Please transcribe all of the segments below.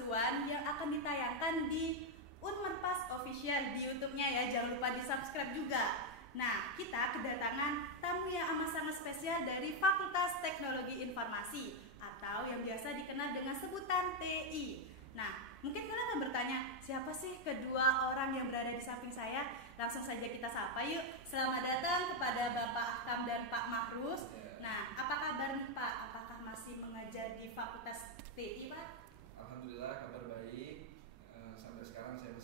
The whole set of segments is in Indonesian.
Pasuruan yang akan ditayangkan di Unmerpas Official di YouTube-nya ya. Jangan lupa di-subscribe juga. Nah, kita kedatangan tamu yang amat sangat spesial dari Fakultas Teknologi Informasi atau yang biasa dikenal dengan sebutan TI. Nah, mungkin kalian akan bertanya, siapa sih kedua orang yang berada di samping saya? Langsung saja kita sapa yuk. Selamat datang kepada Bapak Ahkam dan Pak Mahrus. Nah, apa kabar nih Pak? Apakah masih mengajar di Fakultas TI, Pak? Alhamdulillah kabar baik. Sampai sekarang saya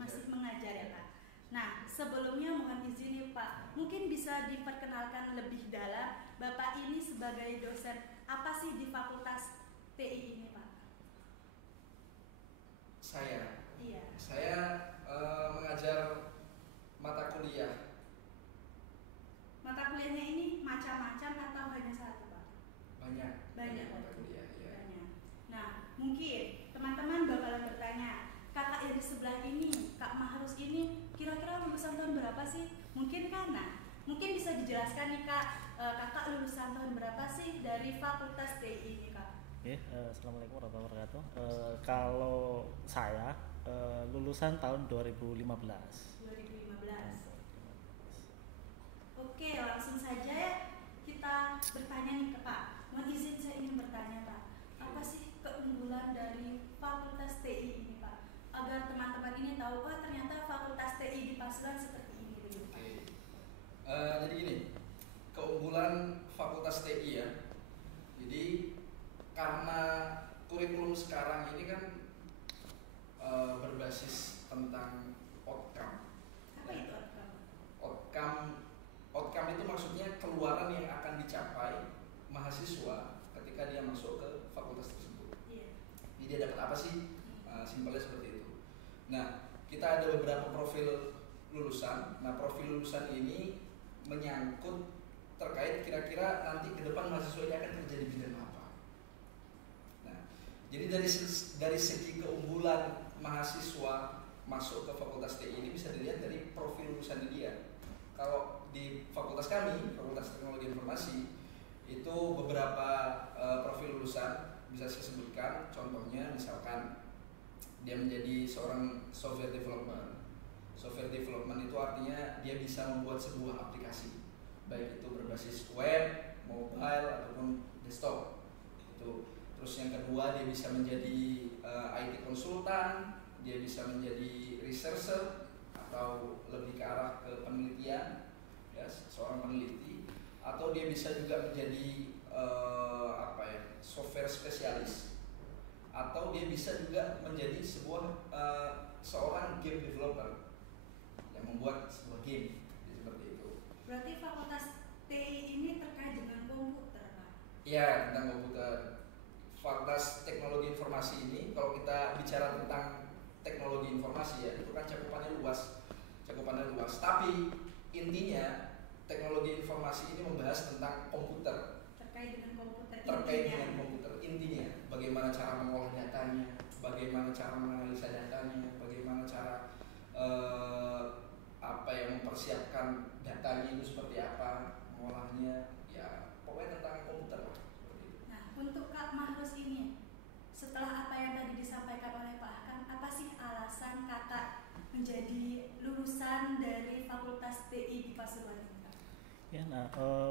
masih mengajar ya Pak. Nah, sebelumnya mohon izin nih Pak, mungkin bisa diperkenalkan lebih dalam Bapak ini sebagai dosen apa sih di Fakultas TI ini Pak? Saya mengajar mata kuliah. Mata kuliahnya ini macam-macam atau hanya satu Pak? Banyak mata kuliah ya. Banyak. Nah, mungkin teman-teman bakalan bertanya, kakak yang di sebelah ini, Kak Mahrus ini kira-kira lulusan tahun berapa sih? Mungkin bisa dijelaskan nih Kak, kakak lulusan tahun berapa sih dari Fakultas TI ini Kak? Assalamualaikum warahmatullahi wabarakatuh. Kalau saya lulusan tahun 2015. Oke, langsung saja ya kita bertanya nih ke Pak. Mohon izin saya ingin bertanya Pak, apa sih keunggulan dari Fakultas TI ini Pak? Agar teman-teman ini tahu, oh ternyata Fakultas TI di Pasuruan seperti ini begitu Pak. Jadi gini, keunggulan Fakultas TI ya. Jadi karena kurikulum sekarang ini kan berbasis tentang outcome. Apa itu outcome? Outcome itu maksudnya keluaran yang akan dicapai mahasiswa ketika dia masuk ke fakultas tersebut. Jadi dia dapat apa sih? Simpelnya seperti itu. Nah, kita ada beberapa profil lulusan. Nah, profil lulusan ini menyangkut terkait kira-kira nanti ke depan mahasiswa ini akan kerja di bidang apa. Nah, jadi dari segi keunggulan mahasiswa masuk ke fakultas TI ini bisa dilihat dari profil lulusan dia. Kalau di fakultas kami, Fakultas Teknologi Informasi, itu beberapa profil lulusan bisa saya sebutkan. Contohnya misalkan dia menjadi seorang software developer. Software development itu artinya dia bisa membuat sebuah aplikasi, baik itu berbasis web, mobile ataupun desktop. Itu. Terus yang kedua dia bisa menjadi IT konsultan, dia bisa menjadi researcher atau lebih ke arah ke penelitian, ya seorang peneliti, atau dia bisa juga menjadi software spesialis, atau dia bisa juga menjadi seorang game developer yang membuat sebuah game, seperti itu. Berarti Fakultas TI ini terkait dengan komputer, Pak? Ya, tentang komputer. Fakultas Teknologi Informasi ini, kalau kita bicara tentang teknologi informasi ya, itu kan cakupannya luas. Tapi intinya teknologi informasi ini membahas tentang komputer. Terkait dengan komputer. Intinya bagaimana cara mengolah datanya, bagaimana cara menganalisa datanya, bagaimana cara mempersiapkan datanya itu seperti apa, mengolahnya, ya pokoknya tentang komputer lah. Nah, untuk Kak Mahrus ini, setelah apa yang tadi disampaikan oleh Pak Ahkam, apa sih alasan kakak menjadi lulusan dari Fakultas TI di Pasuruan ini? Ya,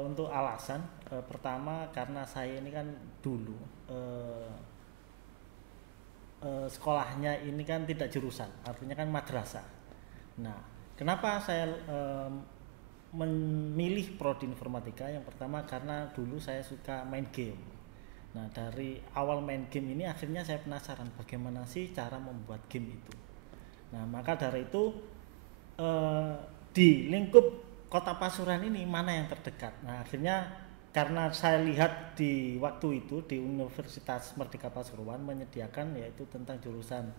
untuk alasan pertama karena saya ini kan dulu sekolahnya ini kan tidak jurusan, artinya kan madrasah. Nah, kenapa saya memilih prodi informatika? Yang pertama karena dulu saya suka main game. Nah, dari awal main game ini akhirnya saya penasaran bagaimana sih cara membuat game itu. Nah, maka dari itu di lingkup Kota Pasuruan ini mana yang terdekat. Nah, akhirnya karena saya lihat di waktu itu di Universitas Merdeka Pasuruan menyediakan yaitu tentang jurusan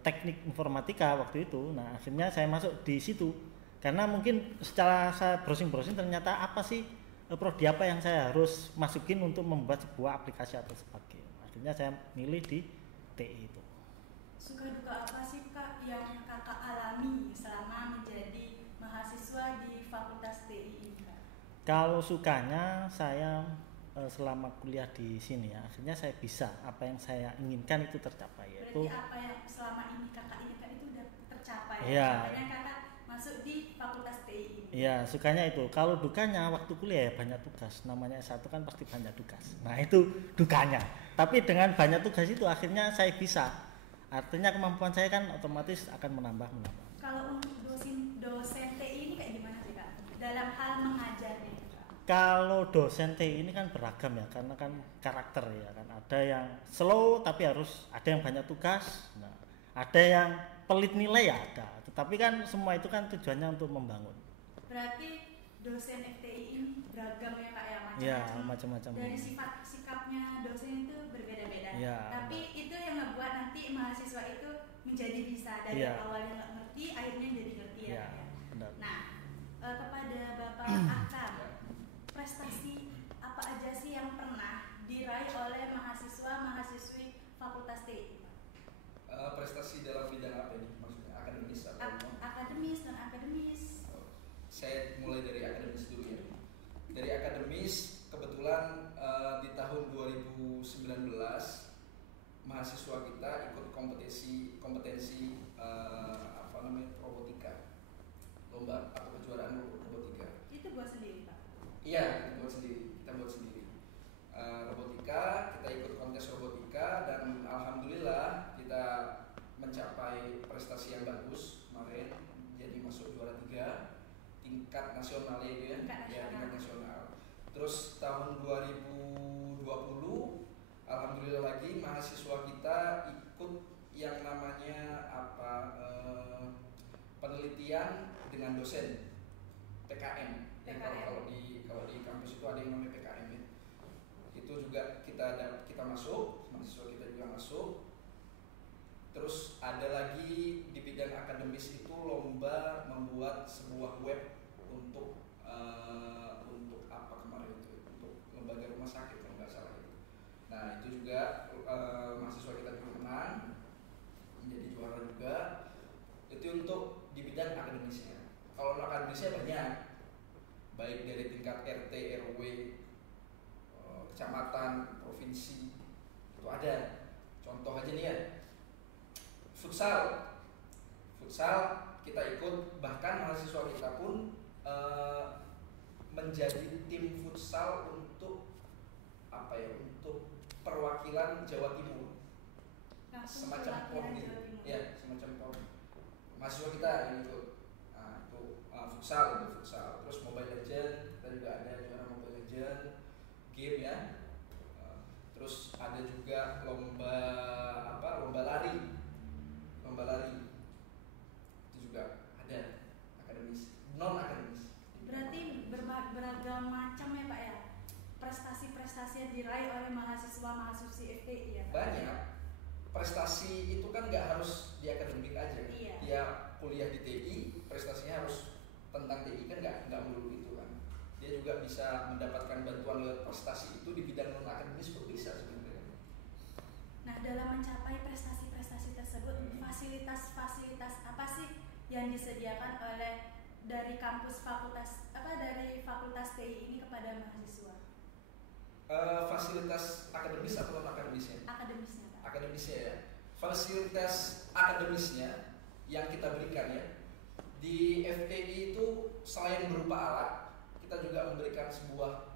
teknik informatika waktu itu. Nah, akhirnya saya masuk di situ. Karena mungkin secara saya browsing-browsing ternyata apa sih prodi apa yang saya harus masukin untuk membuat sebuah aplikasi atau sebagainya. Akhirnya saya milih di TI itu. Suka duka apa sih Kak yang kakak alami selama menjadi mahasiswa di Fakultas TI ini Kak? Kalau sukanya saya selama kuliah di sini ya, akhirnya saya bisa apa yang saya inginkan itu tercapai. Berarti apa yang selama ini kakak inginkan itu udah tercapai. Iya. Makanya kakak masuk di Fakultas TI ini. Iya, sukanya itu. Kalau dukanya waktu kuliah ya banyak tugas. Namanya S1 kan pasti banyak tugas. Nah, itu dukanya. Tapi dengan banyak tugas itu akhirnya saya bisa. Artinya kemampuan saya kan otomatis akan menambah. Kalau untuk dosen TI ini kayak gimana sih Kak? Dalam hal mengajarnya. Kalau dosen TI ini kan beragam ya, karena kan karakter ya kan. Ada yang slow tapi ada yang banyak tugas. Nah, ada yang pelit nilai ya ada. Tetapi kan semua itu kan tujuannya untuk membangun. Berarti dosen FTI ini beragam ya Kak ya, macam-macam. Dari sikapnya dosen itu berbeda-beda. Ya, tapi itu yang ngebuat nanti mahasiswa itu menjadi bisa dari awalnya nggak ngerti, akhirnya jadi ngerti ya. Nah, kepada Bapak Akam, prestasi apa aja sih yang pernah diraih oleh mahasiswa-mahasiswi Fakultas TI? Prestasi dalam bidang apa ini? Maksudnya akademis atau akademis dan akademis. Saya mulai dari akademis dulu ya. Dari akademis kebetulan di tahun 2019 mahasiswa kita ikut kompetensi robotika, lomba atau kejuaraan robotika. Itu buat sendiri Pak? Iya, kita buat sendiri. Robotika, kita ikut kontes robotika dan alhamdulillah kita mencapai prestasi yang bagus kemarin, jadi masuk juara 3 tingkat nasional ya itu ya, tingkat nasional. Terus tahun 2020 alhamdulillah lagi mahasiswa kita ikut yang namanya penelitian dengan dosen PKM. Kalau di kampus itu ada yang namanya PKM ya. Itu juga kita masuk, mahasiswa kita juga masuk. Terus ada lagi di bidang akademis itu lomba membuat sebuah web untuk apa kemarin itu, untuk lembaga rumah sakit kalau nggak salah itu. Nah itu juga mahasiswa kita juga menang, menjadi juara juga. Itu untuk di bidang akademisnya. Kalau akademisnya banyak, baik dari tingkat RT, RW, kecamatan, provinsi, itu ada. Contoh aja nih ya, futsal kita ikut, bahkan mahasiswa kita pun menjadi tim futsal untuk untuk perwakilan Jawa Timur, semacam PON gitu ya, semacam PON. Mahasiswa kita yang ikut futsal. Terus Mobile Legend, kita juga ada juara Mobile Legend game ya. Terus ada juga lomba lari itu juga ada, akademis, non akademis. Berarti beragam macam ya Pak ya prestasi-prestasi yang diraih oleh mahasiswa-mahasiswi FTI ya Pak? Banyak. Prestasi itu kan nggak harus di akademik aja. Iya. Dia kuliah di TI, prestasinya harus tentang TI kan nggak melulu itu kan. Dia juga bisa mendapatkan bantuan lewat prestasi itu di bidang non akademis pun bisa sebenarnya. Nah, dalam mencapai prestasi-prestasi tersebut, fasilitas-fasilitas apa sih yang disediakan oleh dari fakultas TI ini kepada mahasiswa? Fasilitas akademis atau non akademisnya? Akademisnya Pak. Akademisnya ya. Fasilitas akademisnya yang kita berikan ya di FTI itu selain berupa alat, kita juga memberikan sebuah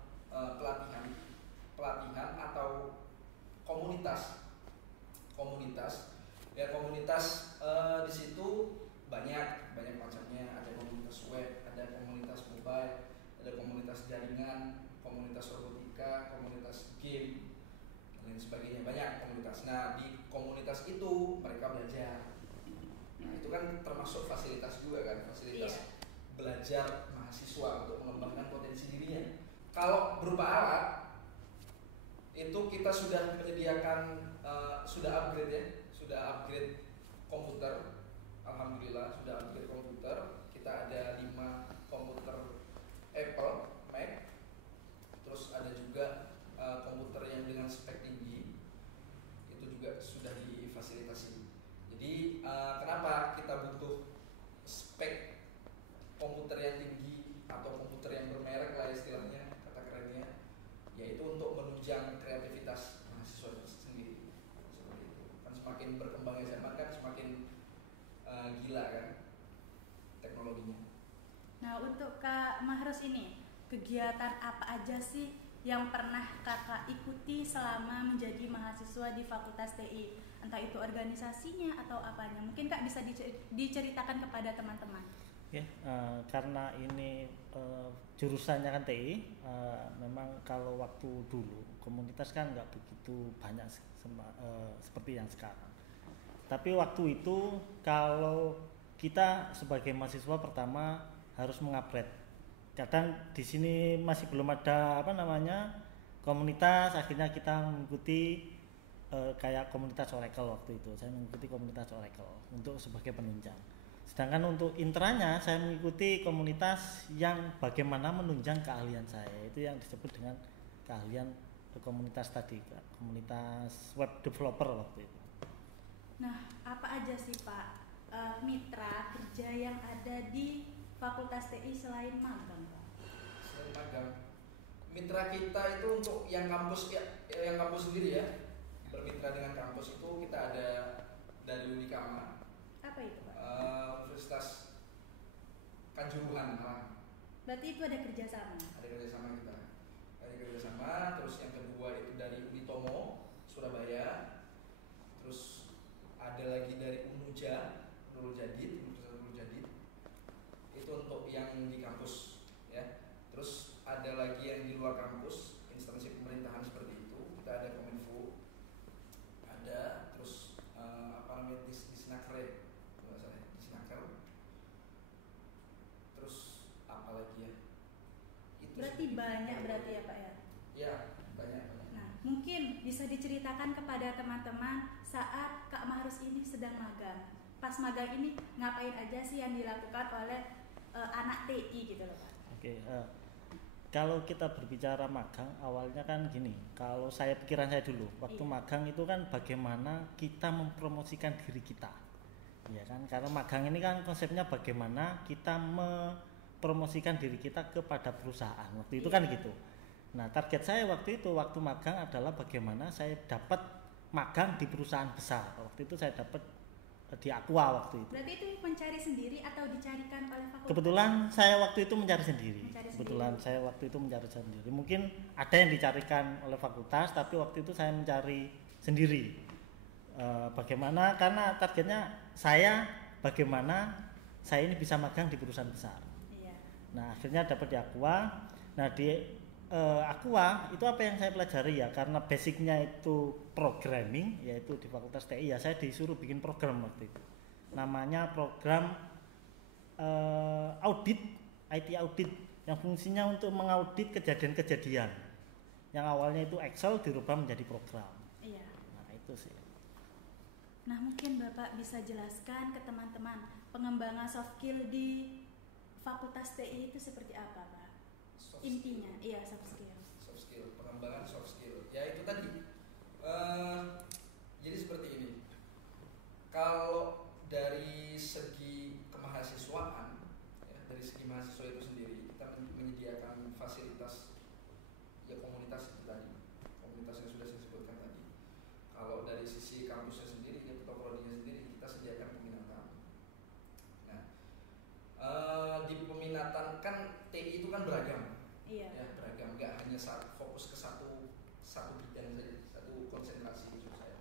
pelatihan atau komunitas di situ banyak macamnya. Ada komunitas web, ada komunitas mobile, ada komunitas jaringan, komunitas robotika, komunitas game dan lain sebagainya, banyak komunitas. Nah di komunitas itu mereka belajar. Nah itu kan termasuk fasilitas juga kan, fasilitas belajar mahasiswa untuk mengembangkan potensi dirinya. Kalau berupa alat itu kita sudah menyediakan, sudah upgrade komputer. Alhamdulillah sudah upgrade komputer. Kita ada 5 komputer Apple Mac. Terus ada juga komputer yang dengan spek tinggi. Itu juga sudah difasilitasi. Jadi kenapa kita butuh spek komputer yang tinggi atau komputer yang bermerek lah istilahnya, kata kerennya, yaitu untuk semakin berkembangnya zaman kan semakin gila kan teknologinya. Nah, untuk Kak Mahrus ini, kegiatan apa aja sih yang pernah kakak ikuti selama menjadi mahasiswa di Fakultas TI? Entah itu organisasinya atau apanya, mungkin Kak bisa diceritakan kepada teman-teman. Ya, karena ini jurusannya kan TI, memang kalau waktu dulu komunitas kan nggak begitu banyak seperti yang sekarang. Tapi waktu itu kalau kita sebagai mahasiswa pertama harus mengupgrade. Kadang di sini masih belum ada komunitas, akhirnya kita mengikuti kayak komunitas Oracle waktu itu. Saya mengikuti komunitas Oracle untuk sebagai penunjang. Sedangkan untuk intranya saya mengikuti komunitas yang bagaimana menunjang keahlian saya, itu yang disebut dengan keahlian komunitas tadi, komunitas web developer waktu itu. Nah, apa aja sih Pak mitra kerja yang ada di Fakultas TI selain magang, Pak? Selain magang, mitra kita itu untuk yang kampus yang kampus sendiri ya, bermitra dengan kampus itu kita ada dari Unikama. Apa itu Pak? Universitas Kanjuruhan Malang. Berarti itu ada kerjasama? Ada kerjasama kita. Ada kerjasama. Terus yang kedua itu dari Unitomo Surabaya. Terus ada lagi dari Unuja Nurul Jadid, Universitas Nurul Jadid. Itu untuk yang di kampus ya. Terus ada lagi yang di luar kampus, instansi pemerintahan seperti itu. Kita ada Kominfo, ada terus Disnaker, Disnaker. Terus apa lagi ya? Itu berarti banyak berarti ya Pak ya? Ya, banyak. Nah, mungkin bisa diceritakan kepada teman-teman saat Kak Mahrus ini sedang magang. Pas magang ini ngapain aja sih yang dilakukan oleh anak TI gitu loh Pak? Oke, kalau kita berbicara magang, awalnya kan gini, kalau saya pikiran saya dulu, waktu magang itu kan bagaimana kita mempromosikan diri kita, ya kan? Karena magang ini kan konsepnya bagaimana kita mempromosikan diri kita kepada perusahaan, waktu itu kan gitu. Nah, target saya waktu itu, waktu magang adalah bagaimana saya dapat magang di perusahaan besar. Waktu itu saya dapat di Aqua waktu itu. Berarti itu mencari sendiri atau dicarikan oleh fakultas? Kebetulan saya waktu itu mencari sendiri. Saya waktu itu mencari sendiri. Mungkin ada yang dicarikan oleh fakultas, tapi waktu itu saya mencari sendiri. Bagaimana? Karena targetnya saya bagaimana saya ini bisa magang di perusahaan besar. Iya. Nah, akhirnya dapat di Aqua. Nah, di Aqua itu apa yang saya pelajari ya, karena basicnya itu programming, yaitu di Fakultas TI ya, saya disuruh bikin program waktu itu, namanya program audit, IT audit, yang fungsinya untuk mengaudit kejadian-kejadian yang awalnya itu Excel dirubah menjadi program. Iya. Nah, itu sih. Nah, mungkin Bapak bisa jelaskan ke teman-teman pengembangan soft skill di Fakultas TI itu seperti apa Pak? Intinya, iya soft skill. Soft skill, pengembangan soft skill. Ya itu tadi. Jadi seperti ini. Kalau dari segi kemahasiswaan, ya, dari segi mahasiswa itu sendiri, kita menyediakan fasilitas ya komunitas itu tadi, komunitas yang sudah saya sebutkan tadi. Kalau dari sisi kampusnya sendiri, ya prodinya sendiri, kita sediakan peminatan. Nah, di peminatan kan TI itu kan beragam. Iya. Ya, beragam, nggak hanya fokus ke satu bidang saja, satu konsentrasi maksud saya.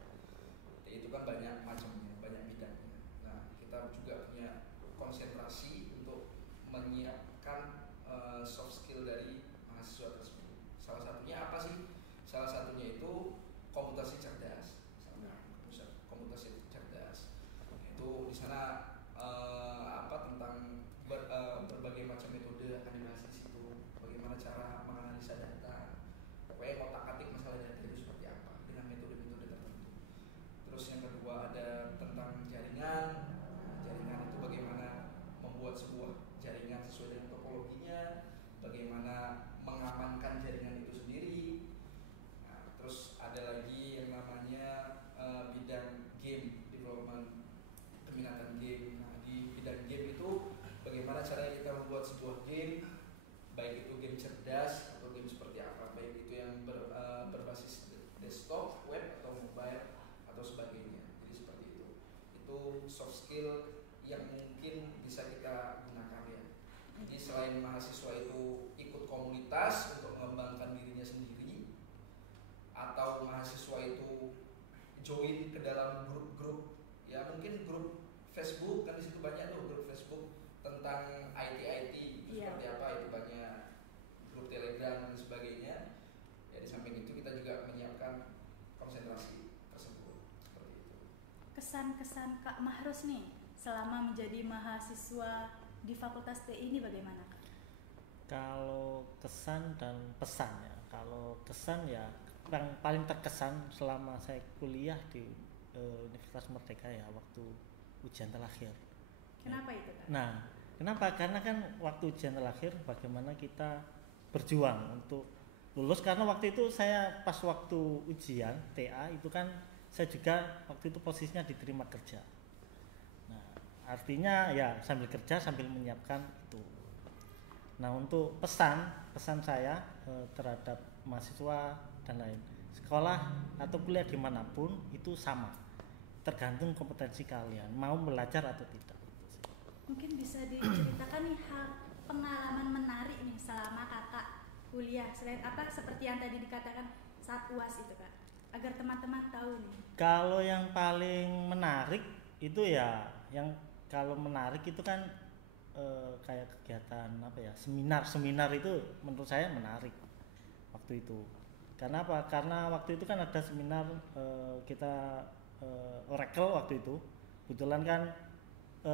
Itu kan banyak macamnya, banyak bidangnya. Nah, kita juga punya konsentrasi untuk menyiapkan soft skill dari mahasiswa tersebut. Salah satunya apa sih? Salah satunya itu komputasi cerdas. Komputasi cerdas. Itu di sana tentang berbagai macam metode akan dibahas di situ. Bagaimana cara menganalisa data, pokoknya otak-atik masalah data itu seperti apa dengan metode-metode tertentu. Terus yang kedua ada tentang jaringan. Jaringan itu bagaimana membuat sebuah jaringan sesuai dengan topologinya, bagaimana mengamankan jaringan itu sendiri. Nah, terus ada lagi yang namanya bidang game development, peminatan game. Nah, di bidang game itu bagaimana caranya kita membuat sebuah game, baik itu game cerdas atau game seperti apa, baik itu yang berbasis desktop, web atau mobile atau sebagainya. Jadi seperti soft skill yang mungkin bisa kita gunakan ya. Jadi selain mahasiswa itu ikut komunitas untuk mengembangkan dirinya sendiri, atau mahasiswa itu join ke dalam grup-grup ya, mungkin grup Facebook kan di situ banyak tuh grup Facebook tentang IT seperti apa, itu banyak grup Telegram dan sebagainya ya. Di samping itu kita juga menyiapkan konsentrasi tersebut seperti itu. Kesan-kesan Kak Mahrus nih selama menjadi mahasiswa di Fakultas TI ini bagaimana Kak? Kalau kesan dan pesan ya, kalau kesan ya yang paling terkesan selama saya kuliah di Universitas Merdeka ya waktu ujian terakhir. Kenapa itu Kak? Nah, kenapa? Karena kan waktu ujian terakhir bagaimana kita berjuang untuk lulus, karena waktu itu saya pas waktu ujian TA itu kan saya juga waktu itu posisinya diterima kerja. Nah, artinya ya sambil kerja sambil menyiapkan itu. Nah, untuk pesan saya terhadap mahasiswa dan lain, sekolah atau kuliah dimanapun itu sama, tergantung kompetensi kalian mau belajar atau tidak. Mungkin bisa diceritakan nih hal pengalaman menarik nih selama kakak kuliah, selain apa seperti yang tadi dikatakan saat UAS itu Kak, agar teman-teman tahu nih. Kalau yang paling menarik itu ya, yang kalau menarik itu kan kayak kegiatan apa ya, seminar itu menurut saya menarik waktu itu. Karena apa? Karena waktu itu kan ada seminar kita Oracle waktu itu. Kebetulan kan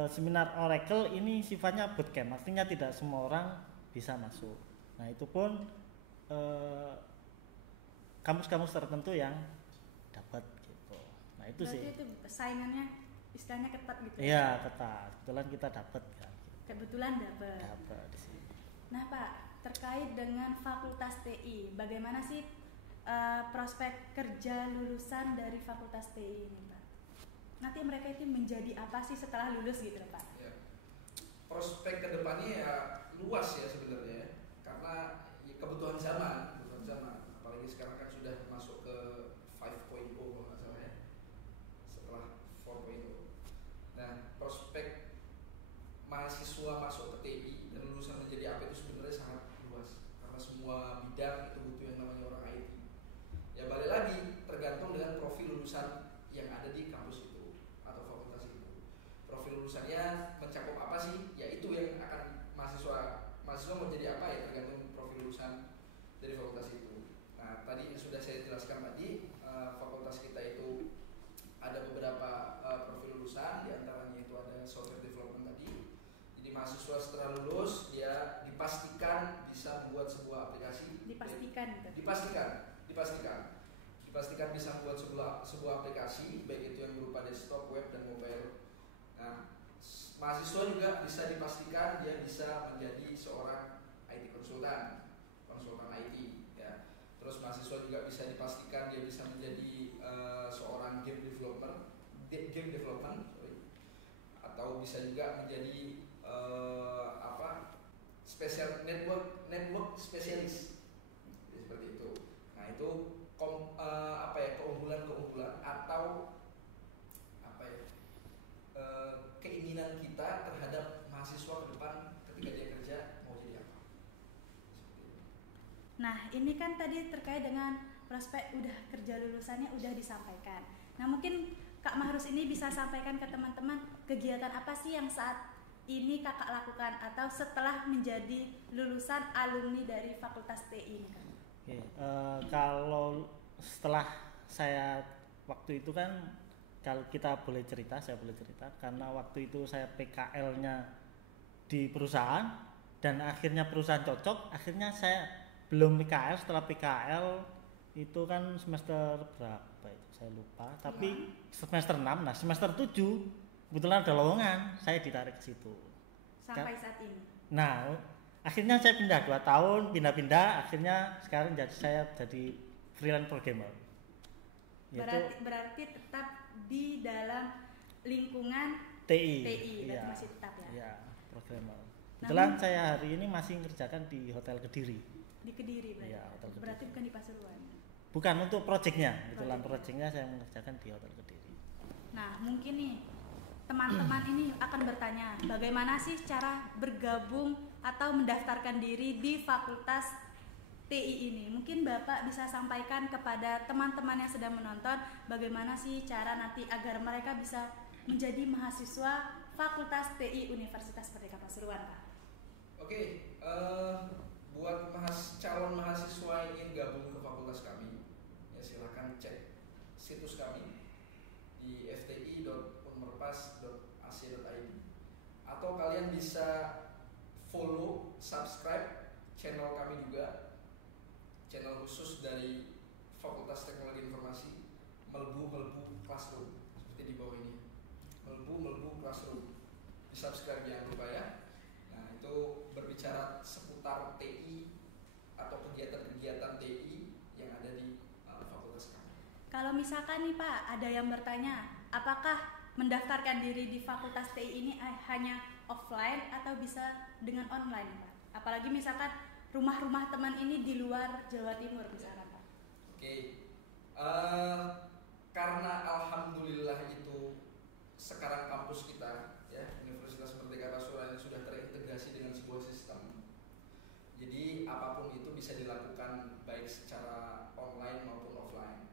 seminar Oracle ini sifatnya bootcamp, artinya tidak semua orang bisa masuk. Nah, itu pun kampus-kampus tertentu yang dapat gitu. Nah, itu berarti sih. itu saingannya istilahnya ketat gitu. Iya, ketat. Kebetulan kita dapat kan. Kebetulan dapat. Dapat di sini. Nah, Pak, terkait dengan Fakultas TI, bagaimana sih prospek kerja lulusan dari Fakultas TI ini, Pak? Nanti mereka itu menjadi apa sih setelah lulus gitu, Pak? Ya. Prospek kedepannya ya luas ya sebenarnya, karena ya kebutuhan zaman. Apalagi sekarang kan sudah masuk ke 5.0 kalau nggak salah ya, setelah 4.0. Nah, prospek mahasiswa masuk ke TI dan lulusan menjadi apa itu sebenarnya sangat luas, karena semua bidang itu butuh yang namanya orang IT. Ya balik lagi, tergantung dengan profil lulusan yang ada di kampus itu atau fakultas itu. Profil lulusannya mencakup apa sih? Ya itu yang akan mahasiswa mau jadi apa ya, tergantung profil lulusan dari fakultas itu. Nah, tadi yang sudah saya jelaskan tadi, fakultas kita itu ada beberapa profil lulusan, diantaranya itu ada software development tadi. Jadi mahasiswa setelah lulus dia dipastikan bisa membuat sebuah aplikasi. Dipastikan bisa membuat sebuah aplikasi, baik itu yang berupa desktop, web, dan mobile. Nah, mahasiswa juga bisa dipastikan dia bisa menjadi seorang IT konsultan IT ya. Terus mahasiswa juga bisa dipastikan dia bisa menjadi seorang game development, atau bisa juga menjadi special network spesialis seperti itu. Nah, itu keunggulan atau keinginan kita terhadap mahasiswa ke depan ketika dia kerja mau jadi apa. Nah, ini kan tadi terkait dengan prospek udah kerja lulusannya udah disampaikan. Nah, mungkin Kak Mahrus ini bisa sampaikan ke teman-teman kegiatan apa sih yang saat ini Kakak lakukan atau setelah menjadi lulusan alumni dari Fakultas TI ini, Kak? Oke, kalau setelah saya waktu itu kan, kalau kita saya boleh cerita karena waktu itu saya PKL-nya di perusahaan dan akhirnya perusahaan cocok, akhirnya saya belum PKL. Setelah PKL itu kan semester berapa itu saya lupa, tapi semester 6. Nah, semester 7 kebetulan ada lowongan, saya ditarik ke situ sampai saat ini. Nah, akhirnya saya pindah 2 tahun, akhirnya sekarang saya jadi freelance programmer. Berarti tetap di dalam lingkungan TI berarti ya, masih tetap ya? Iya, programmer. Kebetulan saya hari ini masih mengerjakan di Hotel Kediri. Di Kediri berarti? Ya, Hotel Kediri. Berarti bukan di Pasuruan? Bukan, untuk proyeknya. Kebetulan proyeknya saya mengerjakan di Hotel Kediri. Nah, mungkin nih teman-teman ini akan bertanya, bagaimana sih cara bergabung atau mendaftarkan diri di Fakultas TI ini? Mungkin Bapak bisa sampaikan kepada teman-teman yang sedang menonton bagaimana sih cara nanti agar mereka bisa menjadi mahasiswa Fakultas TI Universitas Merdeka Pasuruan, Pak. Oke, buat calon mahasiswa yang ingin gabung ke fakultas kami, ya silahkan cek situs kami di fti.unmerpas.ac.id, atau kalian bisa follow, subscribe channel kami juga, channel khusus dari Fakultas Teknologi Informasi, Melbu Classroom, seperti di bawah ini, Melbu Classroom. Di subscribe jangan lupa ya. Nah, itu berbicara seputar TI atau kegiatan-kegiatan TI yang ada di fakultas kami. Kalau misalkan nih Pak, ada yang bertanya, apakah mendaftarkan diri di Fakultas TI ini hanya offline atau bisa dengan online, Pak? Apalagi misalkan rumah-rumah teman ini di luar Jawa Timur misalkan, Pak. Oke, karena alhamdulillah itu sekarang kampus kita, ya, Universitas Merdeka Pasuruan sudah terintegrasi dengan sebuah sistem. Jadi apapun itu bisa dilakukan baik secara online maupun offline.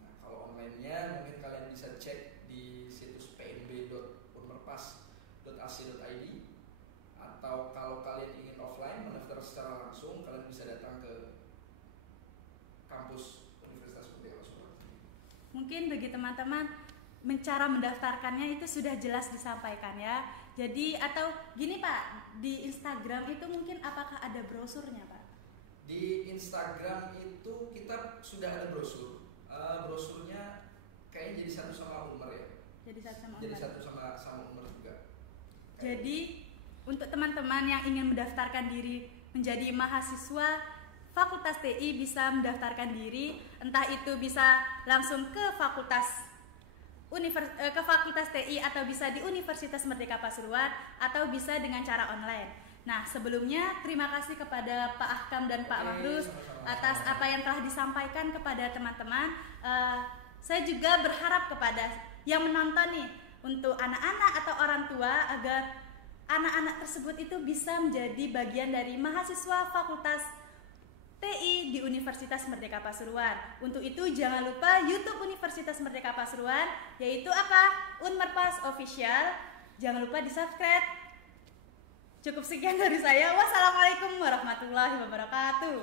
Nah, kalau online-nya mungkin kalian bisa cek di situs pnb.unmerpas.ac.id, atau kalau kalian ingin offline mendaftar secara langsung, kalian bisa datang ke kampus Universitas Merdeka Pasuruan. Mungkin bagi teman-teman cara mendaftarkannya itu sudah jelas disampaikan ya. Jadi atau gini Pak, di Instagram itu mungkin apakah ada brosurnya Pak? Di Instagram itu kita sudah ada brosur. Brosurnya kayaknya jadi satu sama Umar ya. Jadi satu sama Umar. Jadi satu sama Umar juga. Jadi untuk teman-teman yang ingin mendaftarkan diri menjadi mahasiswa Fakultas TI bisa mendaftarkan diri, entah itu bisa langsung ke Fakultas TI atau bisa di Universitas Merdeka Pasuruan atau bisa dengan cara online. Nah, sebelumnya terima kasih kepada Pak Ahkam dan Pak Mahrus atas apa yang telah disampaikan kepada teman-teman. Saya juga berharap kepada yang menonton nih, untuk anak-anak atau orang tua, agar anak-anak tersebut itu bisa menjadi bagian dari mahasiswa Fakultas TI di Universitas Merdeka Pasuruan. Untuk itu jangan lupa YouTube Universitas Merdeka Pasuruan, yaitu apa? Unmerpas Official. Jangan lupa di-subscribe. Cukup sekian dari saya. Wassalamualaikum warahmatullahi wabarakatuh.